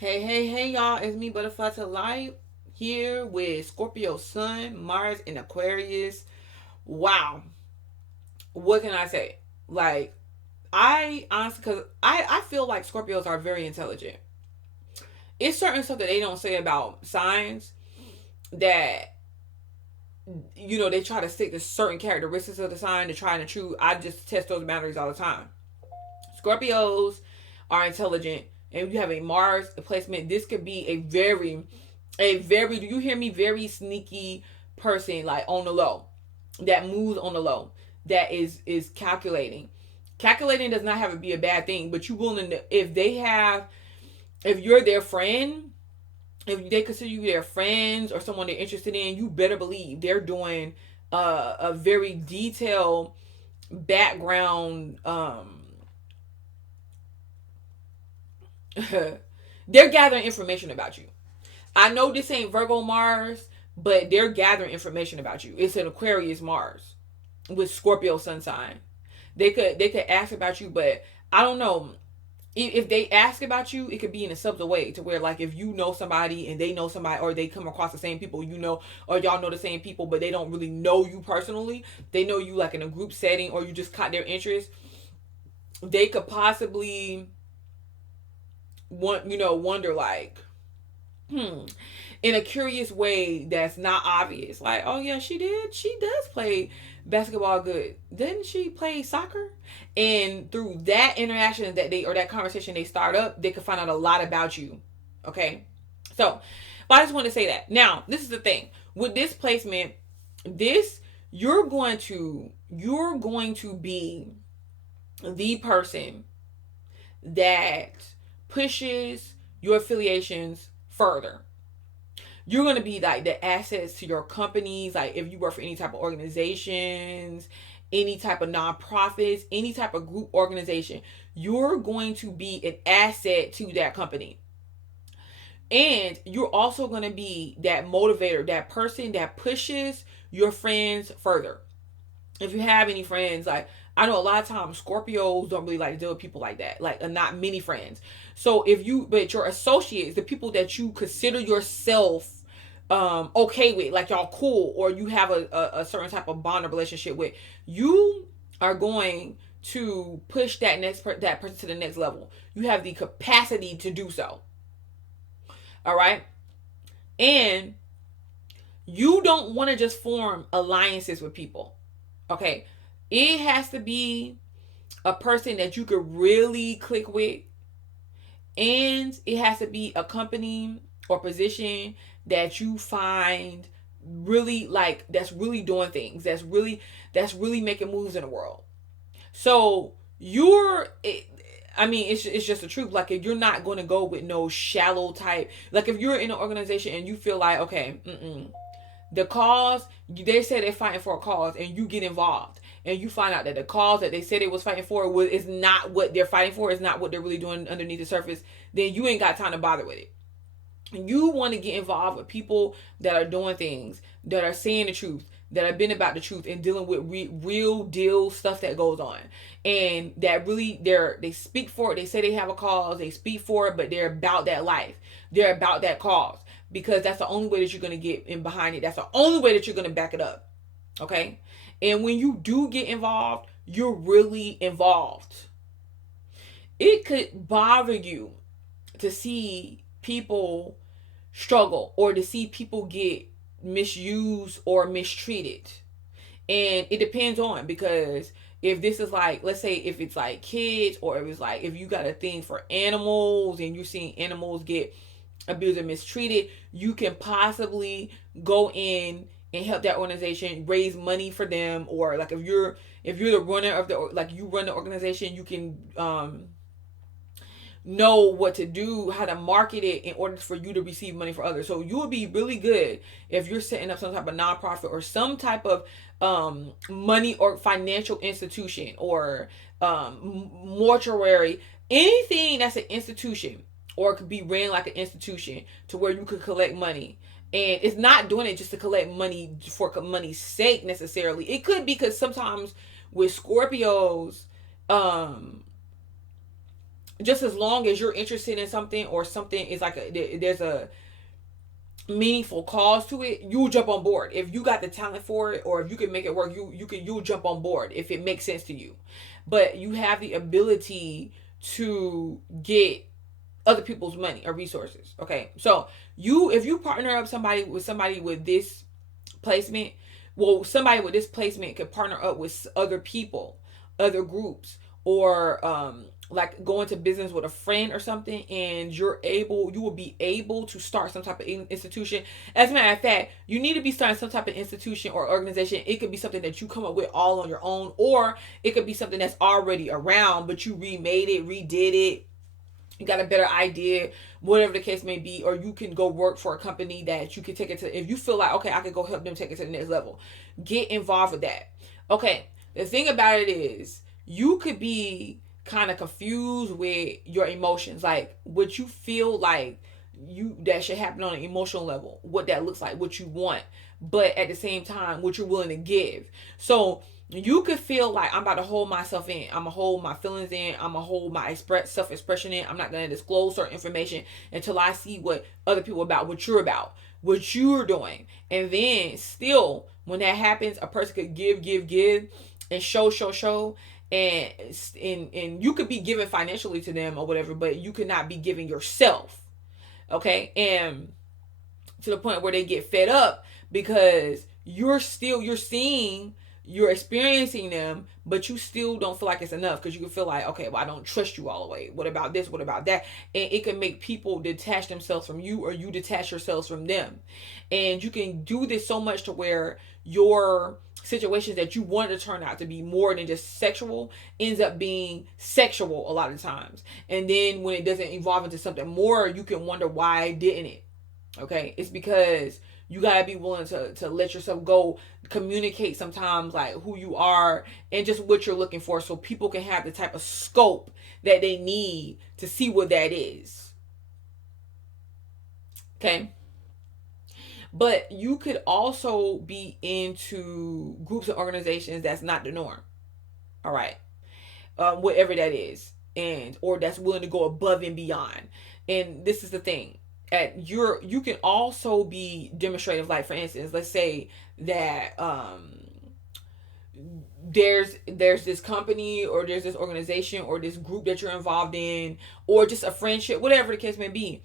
Hey, y'all. It's me, Butterfly to Life, here with Scorpio Sun, Mars, and Aquarius. Wow. What can I say? Like, I honestly, because I feel like Scorpios are very intelligent. It's certain stuff that they don't say about signs that, they try to stick to certain characteristics of the sign to try and true. I just test those boundaries all the time. Scorpios are intelligent, and you have a Mars placement. This could be a very, do you hear me, very sneaky person, like on the low, that moves on the low, that is calculating. Does not have to be a bad thing, but you willing to, if you're their friend, if they consider you their friends or someone they're interested in, you better believe they're doing a very detailed background. They're gathering information about you. I know this ain't Virgo Mars, but they're gathering information about you. It's an Aquarius Mars with Scorpio sun sign. They could ask about you, but I don't know. If they ask about you, it could be in a subtle way to where, like, if you know somebody and they know somebody, or they come across the same people, or y'all know the same people, but they don't really know you personally. They know you like in a group setting, or you just caught their interest. They could possibly wonder, like, hmm, in a curious way that's not obvious. Like, oh yeah, she does play basketball good. Didn't she play soccer? And through that interaction that they, or that conversation they start up, they can find out a lot about you. Okay. So, but I just want to say that. Now, this is the thing. With this placement, this you're going to be the person that pushes your affiliations further. You're going to be like the assets to your companies. Like, if you work for any type of organizations, any type of nonprofits, any type of group organization, you're going to be an asset to that company. And you're also going to be that motivator, that person that pushes your friends further. If you have any friends, like, I know a lot of times Scorpios don't really like to deal with people like that, like, not many friends. So but your associates, the people that you consider yourself okay with, like y'all cool, or you have a certain type of bond or relationship with, you are going to push that person to the next level. You have the capacity to do so. All right, and you don't want to just form alliances with people. Okay, it has to be a person that you could really click with, and it has to be a company or position that you find really, like, that's really doing things, that's really making moves in the world. So I mean, it's just the truth. Like, if you're not going to go with no shallow type, like, if you're in an organization and you feel like, okay, the cause, they said they're fighting for a cause, and you get involved and you find out that the cause that they said they was fighting for is not what they're fighting for, is not what they're really doing underneath the surface, then you ain't got time to bother with it. You want to get involved with people that are doing things, that are saying the truth, that have been about the truth, and dealing with real deal stuff that goes on, and that really they speak for it. They say they have a cause, they speak for it, but they're about that life, they're about that cause, because that's the only way that you're going to get in behind it. That's the only way that you're going to back it up. Okay. And when you do get involved, you're really involved. It could bother you to see people struggle, or to see people get misused or mistreated. And it depends on, because if this is like, let's say if it's like kids, or if it's like, if you got a thing for animals and you're seeing animals get abused and mistreated, you can possibly go in and help that organization raise money for them. Or like, if you're the runner of the, like, you run the organization, you can know what to do, how to market it in order for you to receive money for others. So you would be really good if you're setting up some type of nonprofit, or some type of money or financial institution, or mortuary, anything that's an institution, or it could be ran like an institution, to where you could collect money. And it's not doing it just to collect money for money's sake necessarily. It could be, because sometimes with Scorpios, um just as long as you're interested in something, or something is like there's a meaningful cause to it, you'll jump on board. If you got the talent for it, or if you can make it work, you'll jump on board if it makes sense to you. But you have the ability to get other people's money or resources. Okay, so if you partner up somebody with this placement, well, somebody with this placement could partner up with other people, other groups, or like go into business with a friend or something, and you will be able to start some type of institution. As a matter of fact, you need to be starting some type of institution or organization. It could be something that you come up with all on your own, or it could be something that's already around, but you remade it, redid it, you got a better idea, whatever the case may be. Or you can go work for a company that you can take it to, if you feel like, okay, I could go help them take it to the next level, get involved with that. Okay, the thing about it is, you could be kind of confused with your emotions, like what you feel like that should happen on an emotional level, what that looks like, what you want, but at the same time what you're willing to give. So you could feel like, I'm about to hold myself in, I'm gonna hold my feelings in, I'm gonna hold my self-expression in, I'm not gonna disclose certain information until I see what other people about, what you're about, what you're doing. And then still, when that happens, a person could give and show, and you could be giving financially to them or whatever, but you could not be giving yourself. Okay, and to the point where they get fed up, because you're seeing, you're experiencing them, but you still don't feel like it's enough, because you can feel like, okay, well, I don't trust you all the way, what about this, what about that? And it can make people detach themselves from you, or you detach yourselves from them. And you can do this so much to where your situations that you wanted to turn out to be more than just sexual ends up being sexual a lot of times. And then when it doesn't evolve into something more, you can wonder, why didn't it? Okay, it's because you gotta be willing to let yourself go, communicate sometimes, like who you are and just what you're looking for, so people can have the type of scope that they need to see what that is. Okay, but you could also be into groups and organizations that's not the norm. All right, whatever that is, and or that's willing to go above and beyond. And this is the thing, you can also be demonstrative. Like, for instance, let's say that there's this company, or there's this organization, or this group that you're involved in, or just a friendship, whatever the case may be.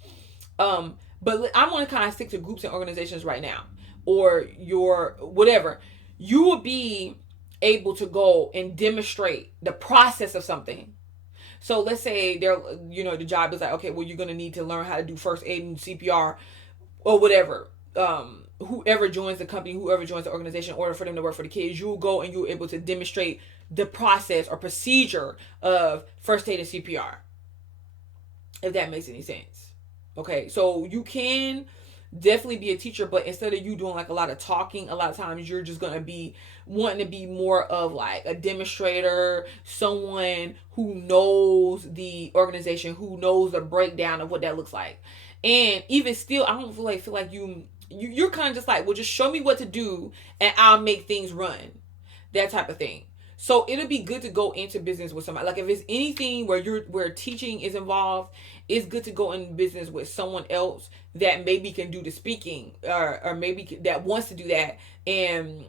But I want to kind of stick to groups and organizations right now, or your whatever. You will be able to go and demonstrate the process of something. So let's say the job is like, okay, well, you're gonna need to learn how to do first aid and CPR or whatever. Whoever joins the company, whoever joins the organization, in order for them to work for the kids, you'll go and you're able to demonstrate the process or procedure of first aid and CPR. If that makes any sense. Okay, so you can definitely be a teacher, but instead of you doing like a lot of talking, a lot of times you're just gonna be wanting to be more of like a demonstrator, someone who knows the organization, who knows the breakdown of what that looks like. And even still, I don't feel like you're kind of just like, well, just show me what to do and I'll make things run, that type of thing. So it'll be good to go into business with somebody. Like, if it's anything where teaching is involved, it's good to go in business with someone else that maybe can do the speaking, or maybe that wants to do that. And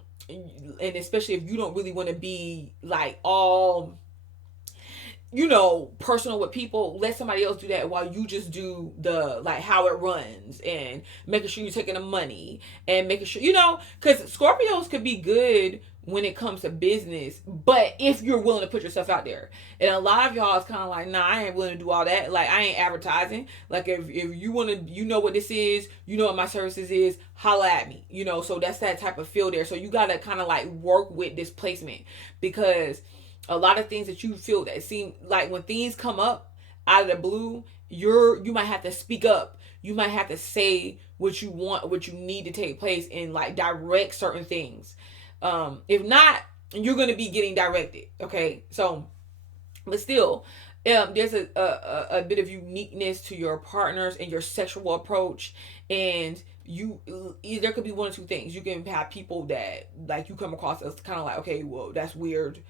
especially if you don't really want to be like all personal with people, let somebody else do that while you just do the, like, how it runs, and making sure you're taking the money, and making sure, because Scorpios could be good when it comes to business, but if you're willing to put yourself out there. And a lot of y'all is kind of like, nah, I ain't willing to do all that. Like, I ain't advertising. Like, if you want to, what this is, what my services is, holla at me. So that's that type of feel there. So you got to kind of like work with this placement, because a lot of things that you feel that seem like, when things come up out of the blue, you might have to speak up. You might have to say what you want, what you need to take place, and like direct certain things. If not, you're going to be getting directed. Okay. So, but still, there's a bit of uniqueness to your partners and your sexual approach. And there could be one or two things. You can have people that, like, you come across as kind of like, okay, well, that's weird.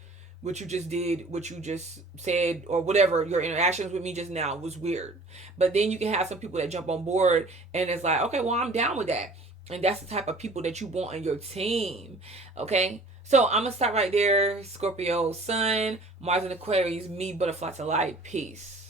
what you just did, what you just said, or whatever, your interactions with me just now was weird. But then you can have some people that jump on board and it's like, okay, well, I'm down with that. And that's the type of people that you want on your team. Okay. So I'm gonna start right there. Scorpio Sun, Mars and Aquarius, me, butterfly to light. Peace.